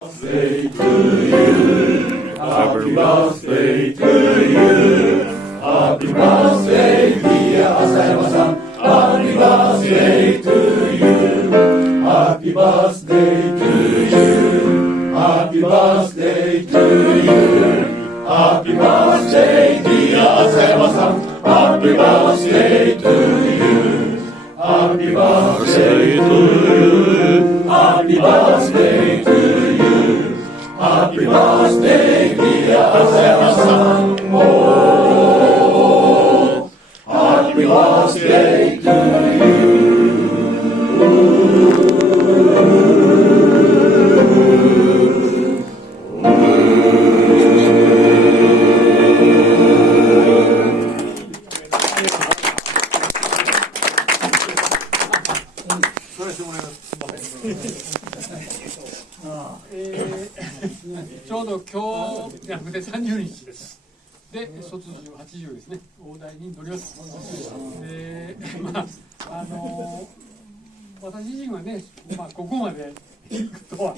birthday to you. Happy birthday to you. Happy birthday, dear Asayama-san. Happy birthday to you. Happy birthday to you. Happy birthday to you. Happy birthday, dear Asayama-san. Happy birthday to you. Happy birthday to you. Happy birthday to you. Happy birthday, dear Asayama-san. Oh, happy birthday to you. ちょうど今日じゃなくて30日で卒業80ですね、大台に乗ります。で、私自身はね、ここまで行くとは